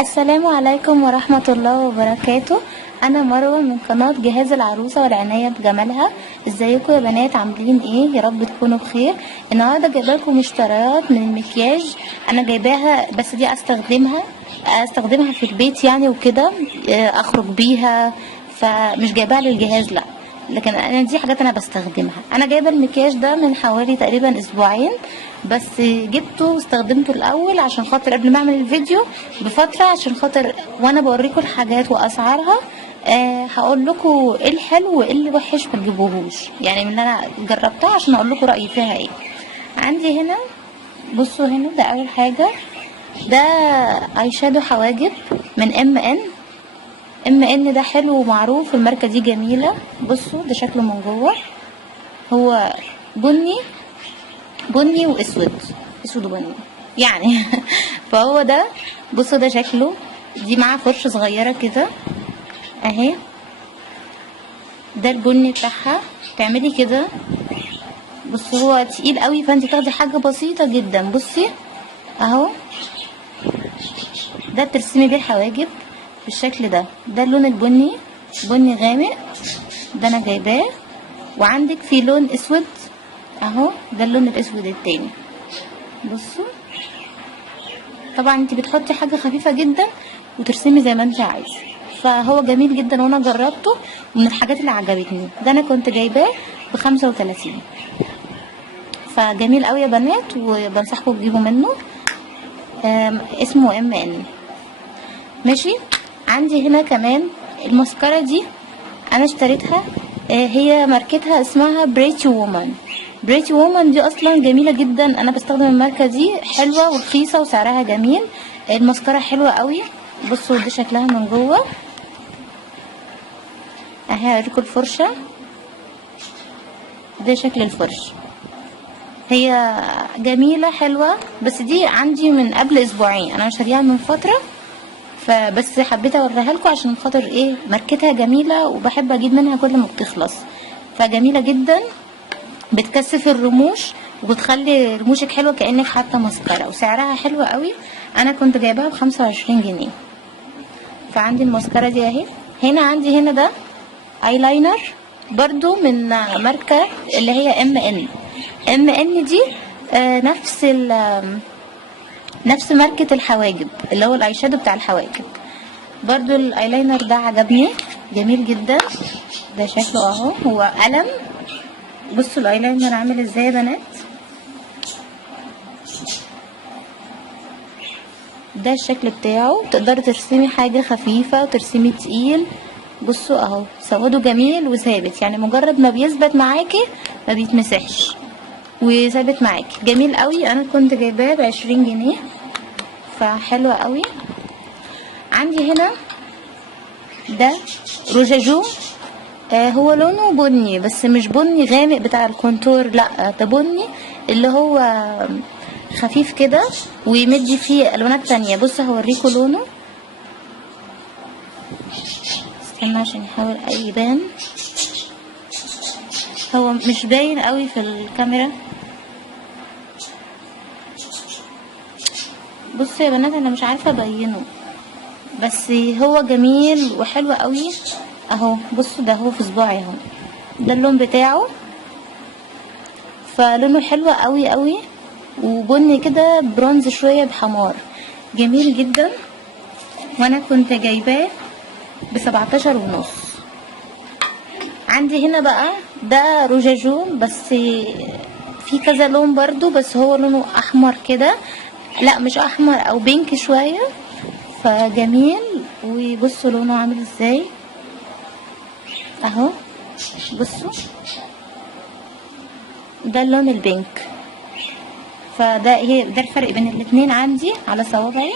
السلام عليكم ورحمة الله وبركاته. أنا مروة من قناة جهاز العروسة والعناية بجمالها. ازيكم يا بنات، عاملين ايه؟ يا رب تكونوا بخير. النهاردة جايبالكم مشتريات من المكياج. أنا جايباها بس دي أستخدمها في البيت يعني وكده، أخرج بيها، فمش جايباها للجهاز لأ، لكن انا دي حاجات انا بستخدمها. انا جايبه المكياج ده من حوالي تقريبا اسبوعين، بس جبته واستخدمته الاول عشان خاطر قبل ما اعمل الفيديو بفتره، عشان خاطر وانا بوريكم الحاجات واسعارها هقول لكم ايه الحلو وايه اللي وحش ما تجيبوهوش، يعني من اللي انا جربتها عشان اقول لكم رايي فيها ايه. عندي هنا، بصوا هنا، ده اول حاجه، ده اي شادو حواجب من ام ان. ده حلو ومعروف، الماركه دي جميله. بصوا ده شكله من جوه، هو بني واسود، اسود وبني يعني فهو ده. بصوا ده شكله، دي معاه فرشه صغيره كده اهي، ده البني بتاعها. تعملي كده، بصوا هو تقيل قوي فانت تاخدي حاجه بسيطه جدا. بصي اهو، ده بترسمي بيه الحواجب بالشكل ده. ده اللون البني، بني غامق، ده انا جايباه. وعندك في لون اسود اهو، ده اللون الاسود التاني. بصوا طبعا انت بتحطي حاجه خفيفه جدا وترسمي زي ما انت عايزه، فهو جميل جدا وانا جربته ومن الحاجات اللي عجبتني. ده انا كنت جايباه ب35، فجميل قوي يا بنات وبنصحكم تجيبوا منه. اسمه ام ان. ماشي. عندي هنا كمان الماسكارا دي انا اشتريتها، هي ماركتها اسمها بريتي وومن دي اصلا جميله جدا. انا بستخدم الماركه دي، حلوه ورخيصه وسعرها جميل. الماسكارا حلوه قوي. بصوا دي شكلها من جوه اهي، هوريكم الفرشه، ده شكل الفرش. هي جميله حلوه، بس دي عندي من قبل اسبوعين، انا شاريها من فتره، فبس حبيت اوريها لكم عشان خاطر ايه، ماركتها جميله وبحب اجيب منها كل ما بتخلص، فجميله جدا. بتكثف الرموش وبتخلي رموشك حلوه كانك حاطه ماسكارا، وسعرها حلو قوي. انا كنت جايباها ب25 جنيه. فعندي الماسكارا دي اهي. هنا ده ايلاينر برضو من ماركه اللي هي ام ان دي، نفس ماركه الحواجب اللي هو الاي شادو بتاع الحواجب. برضو الايلاينر ده عجبني، جميل جدا. ده شكله اهو، هو قلم. بصوا الايلاينر عامل ازاي يا بنات، ده الشكل بتاعه. تقدري ترسمي حاجه خفيفه وترسمي تقيل. بصوا اهو، سواده جميل وثابت، يعني مجرد ما بيثبت معاكي ما بيتمسحش وثابت معاكي، جميل قوي. انا كنت جايباه ب20 جنيه، فحلوه قوي. عندي هنا ده روجاجو، هو لونه بني بس مش بني غامق بتاع الكونتور، لا ده بني اللي هو خفيف كده ويمدي فيه الوانات تانية. بص هوريكم لونه، استنى عشان يحاول يبان، هو مش باين قوي في الكاميرا. بصوا يا بنات انا مش عارفه ابينه، بس هو جميل وحلو قوي اهو. بصوا ده هو في صباعي اهو، ده اللون بتاعه، فلونه حلو قوي قوي، وبني كده برونز شويه بحمار، جميل جدا. وانا كنت جايباه ب17.5. عندي هنا بقى ده روجاجو، بس في كذا لون برضو، بس هو لونه احمر كده، لا مش احمر، او بينك شويه، فجميل. وبصوا لونه عامل ازاي اهو. بصوا ده اللون البينك، فده ده الفرق بين الاتنين عندي على صوابعي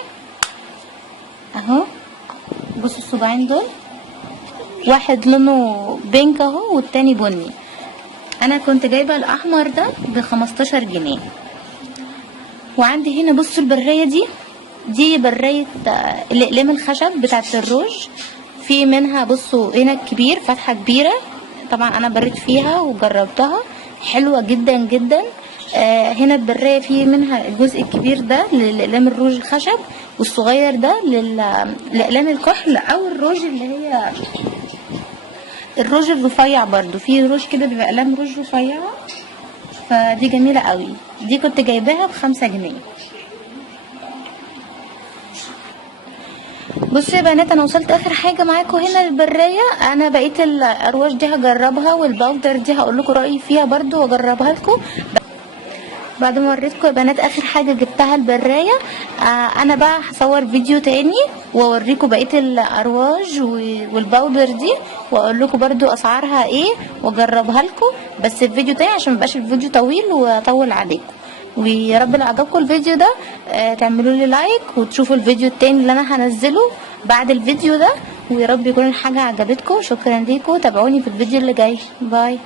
اهو. بصوا الصباعين دول، واحد لونه بينك اهو والتاني بني. انا كنت جايبه الاحمر ده ب15 جنيه. وعندي هنا بصوا البرايه دي برايه الاقلام الخشب بتاعت الروج، في منها بصوا هنا الكبير فتحه كبيره، طبعا انا بريت فيها وجربتها، حلوه جدا جدا. هنا البراية في منها الجزء الكبير ده لأقلام الروج الخشب، والصغير ده لأقلام الكحل أو الروج اللي هي الروج الرفيع. برضو في روج كده بيبقى أقلام روج رفيعة، فدي جميلة قوي. دي كنت جايباها ب5 جنيه. بصوا يا بنات، انا وصلت اخر حاجه معاكم هنا البرايه. انا بقيت الارواش دي هجربها، والباودر دي هقول لكم رايي فيها برضو واجربها لكم. بعد ما وريتكم يا بنات اخر حاجه جبتها البرايه، انا بقى هصور فيديو تاني واوريكم بقيه الارواج والباودر دي، واقول لكم برضو اسعارها ايه واجربها لكم، بس في فيديو تاني عشان مبقاش الفيديو طويل واطول عليكم. ويا رب لو عجبكم الفيديو ده تعملوا لي لايك وتشوفوا الفيديو التاني اللي انا هنزله بعد الفيديو ده. ويا رب يكون الحاجه عجبتكم. شكرا ليكم، تابعوني في الفيديو اللي جاي. باي.